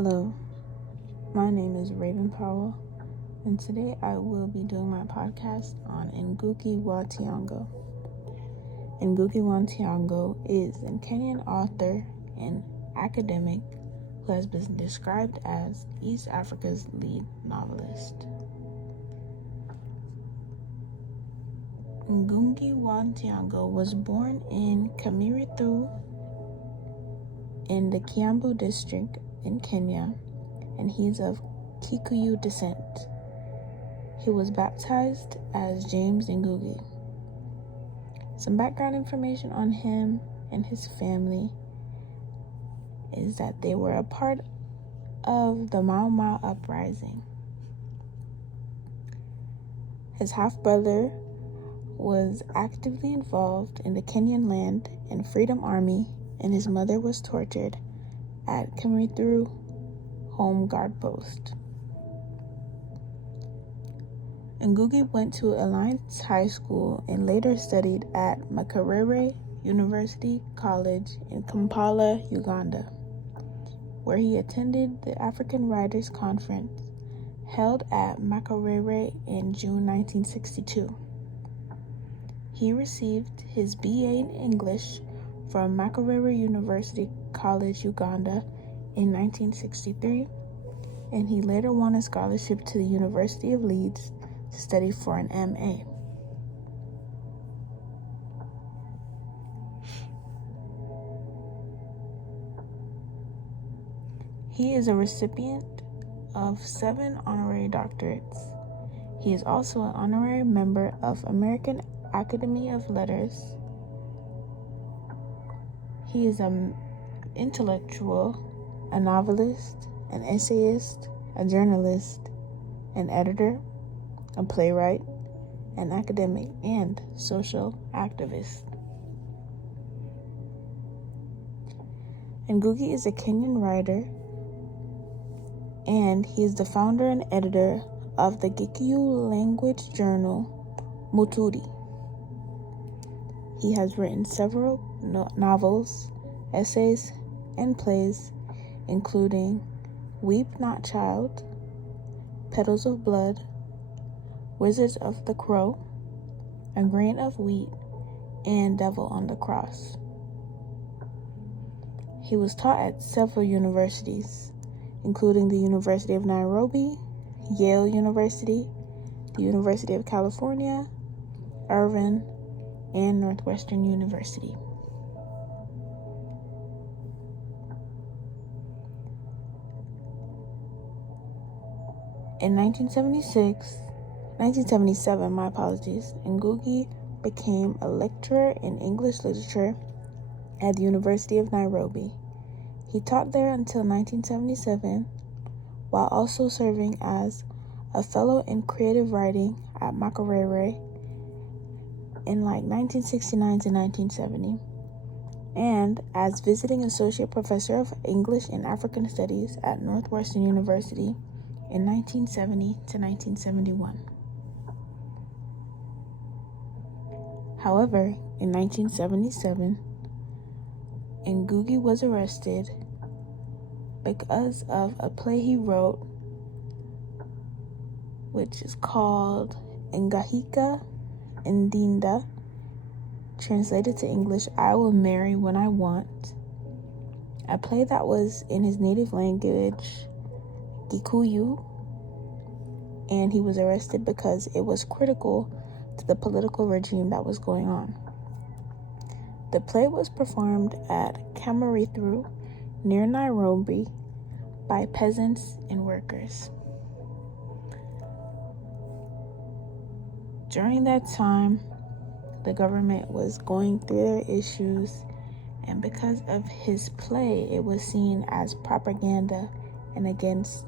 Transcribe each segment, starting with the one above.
Hello, my name is Raven Powell, and today I will be doing my podcast on Ngugi wa Thiong'o. Ngugi wa Thiong'o is a Kenyan author and academic who has been described as East Africa's lead novelist. Ngugi wa Thiong'o was born in Kamirithu in the Kiambu district in Kenya, and he's of Kikuyu descent. He was baptized as James Ngugi. Some background information on him and his family is that they were a part of the Mau Mau uprising. His half-brother was actively involved in the Kenyan Land and Freedom Army, and his mother was tortured at Kamirithu Home Guard Post. Ngugi went to Alliance High School and later studied at Makerere University College in Kampala, Uganda, where he attended the African Writers Conference held at Makerere in June 1962. He received his BA in English from Makerere University College, Uganda in 1963, and he later won a scholarship to the University of Leeds to study for an MA. He is a recipient of 7 honorary doctorates. He is also an honorary member of American Academy of Letters. He is an intellectual, a novelist, an essayist, a journalist, an editor, a playwright, an academic, and social activist. Ngugi is a Kenyan writer, and he is the founder and editor of the Gikuyu language journal, Muturi. He has written several novels, essays, and plays, including Weep Not Child, Petals of Blood, Wizards of the Crow, A Grain of Wheat, and Devil on the Cross. He was taught at several universities, including the University of Nairobi, Yale University, the University of California, Irvine, and Northwestern University. In 1977, Ngugi became a lecturer in English literature at the University of Nairobi. He taught there until 1977, while also serving as a fellow in creative writing at Makerere in 1969 to 1970, and as visiting associate professor of English and African Studies at Northwestern University in 1970 to 1971. However, in 1977, Ngugi was arrested because of a play he wrote, which is called Ngahika Ndinda, translated to English, I Will Marry When I Want, a play that was in his native language, Gikuyu, and he was arrested because it was critical to the political regime that was going on. The play was performed at Kamirithu, near Nairobi, by peasants and workers. During that time, the government was going through their issues, and because of his play, it was seen as propaganda and against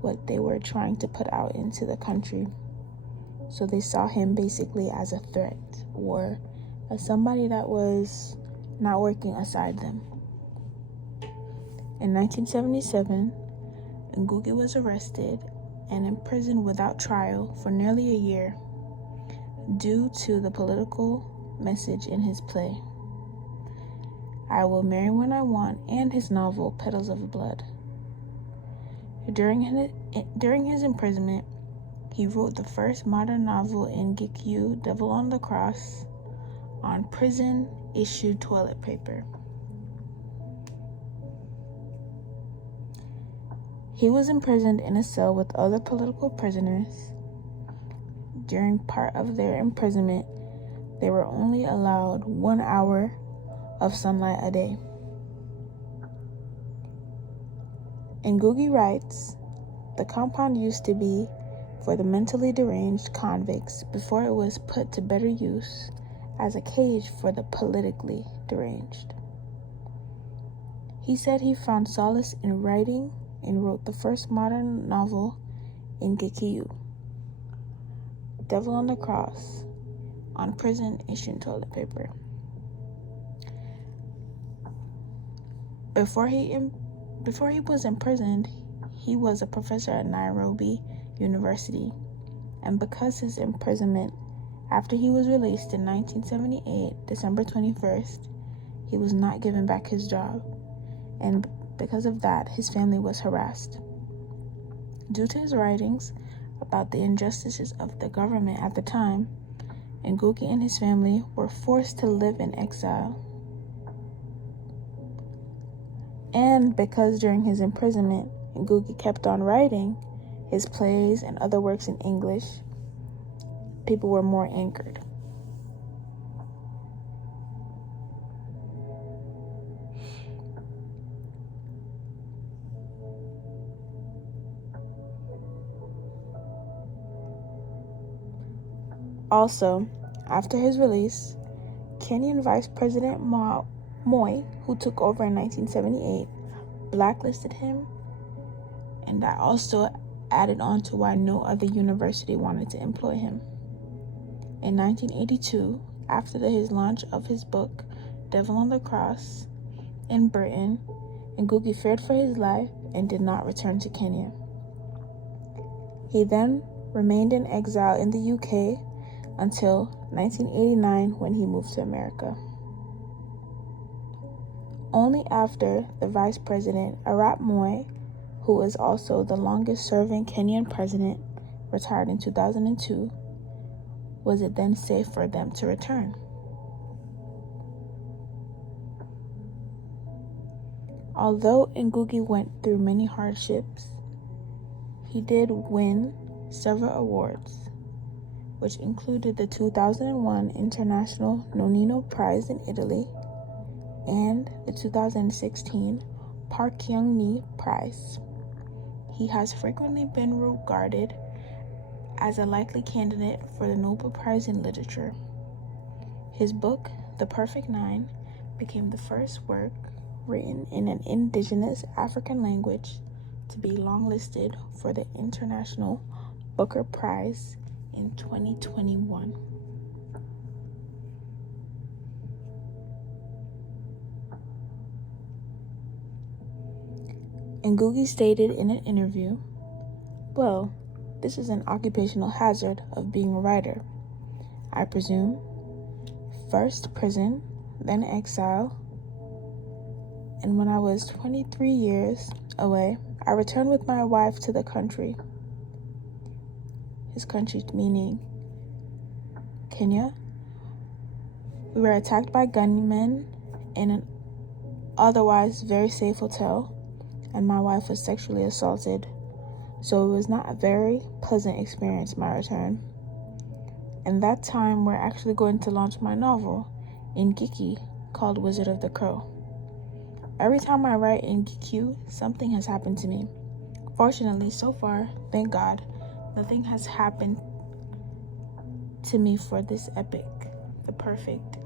what they were trying to put out into the country. So they saw him basically as a threat, or as somebody that was not working aside them. In 1977, Ngugi was arrested and imprisoned without trial for nearly a year due to the political message in his play, I Will Marry When I Want, and his novel, Petals of Blood. During his imprisonment, he wrote the first modern novel in GICU, Devil on the Cross, on prison-issued toilet paper. He was imprisoned in a cell with other political prisoners. During part of their imprisonment, they were only allowed 1 hour of sunlight a day. Ngugi writes, "The compound used to be for the mentally deranged convicts before it was put to better use as a cage for the politically deranged." He said he found solace in writing and wrote the first modern novel in GICU, Devil on the Cross, on prison-issued toilet paper. Before he was imprisoned, he was a professor at Nairobi University, and because his imprisonment, after he was released in 1978, December 21st, he was not given back his job, and because of that, his family was harassed. Due to his writings about the injustices of the government at the time, Ngugi and his family were forced to live in exile. And because during his imprisonment, Ngugi kept on writing his plays and other works in English, people were more anchored. Also, after his release, Kenyan Vice President Moi, who took over in 1978, blacklisted him, and that also added on to why no other university wanted to employ him. In 1982, after his launch of his book, Devil on the Cross, in Britain, Ngugi feared for his life and did not return to Kenya. He then remained in exile in the UK until 1989 when he moved to America. Only after the Vice President Arap Moi, who was also the longest-serving Kenyan president, retired in 2002, was it then safe for them to return. Although Ngugi went through many hardships, he did win several awards, which included the 2001 International Nonino Prize in Italy and the 2016 Park Kyung-ni Prize. He has frequently been regarded as a likely candidate for the Nobel Prize in Literature. His book, The Perfect Nine, became the first work written in an indigenous African language to be longlisted for the International Booker Prize in 2021. Ngugi stated in an interview, "Well, this is an occupational hazard of being a writer. I presume. First prison, then exile. And when I was 23 years away, I returned with my wife to the country." His country meaning Kenya. "We were attacked by gunmen in an otherwise very safe hotel, and my wife was sexually assaulted. So it was not a very pleasant experience, my return. And that time we're actually going to launch my novel in Giki called Wizard of the Crow. Every time I write in GQ, something has happened to me. Fortunately, so far, thank God, nothing has happened to me for this epic, the perfect